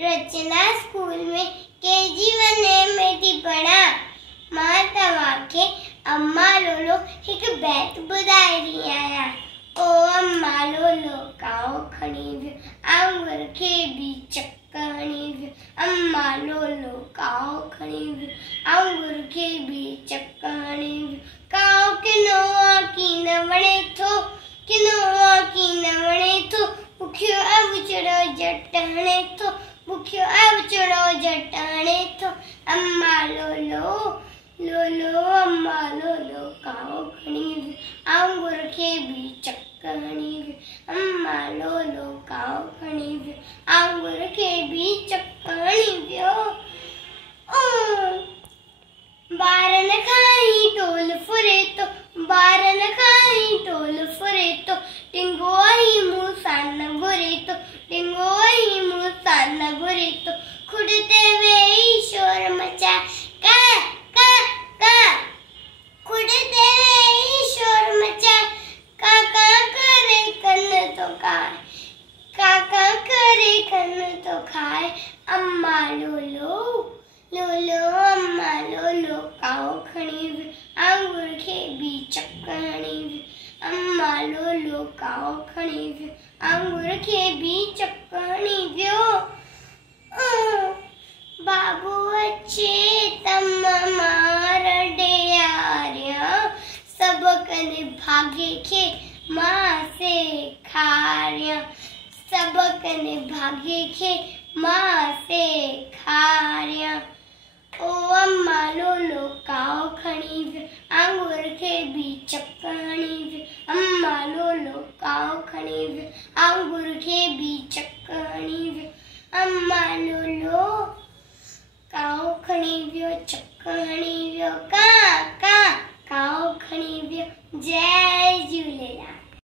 रचना school में KG1 में थी पढ़ा। मां तव्हांखे अम्मा लोलो हिक बैत ॿुधाए रही आहियां। ओ अम्मा लोलो काओ खणी वियो आंगुर खे बि चक हणी वियो। अम्मा लोलो काओ खणी वियो आंगुर खे बि चक हणी वियो। काओ किनो की न वणे थो, किनो की न वणे थो। बुखियो अवचड़ो जट हणे थो, बुखियो अवचड़ो जट हणे थो। अम्मा लोलो लोलो अम्मा लोलो काओ खणी वियो आंगुर खे बि चक हणी वियो। अम्मा लोलो काओ खणी वियो आंगुर खे बि चक हणी वियो। ॿारन खाई टोल फुरे थो, ॿारन खाई टोल फुरे थो। टिंगो ही मुंह सां न घुरे थो, टिंगो ही मुंह सां न घुरे थो। खुड ते वेही शोर मचाए का का का, खुड ते वेही शोर मचाए। काका करे कन तो खाए, काका करे कन तो खाए। अम्मा लोलो लोलो अम्मा लोलो काओ खणी वियो आंगुर खे बि चक हणी वियो। अम्मा लोलो काओ खणी वियो आंगुर खे बि चक हणी वियो। बाबू अचे त मार ॾे आर्या, सबक निभागे खे मां सेखारियां, सबक निभागे खे मां सेखारियां। ओ अम्मा लोलो काओ खणी वियो आंगुर खे बि चक हणी वियो। अम्मा लोलो काओ खणी वियो आंगुर खे बि चक हणी वियो। अम्मा लोलो काओ खणी वियो चक हणी वियो। का का काओ खणी वियो। जय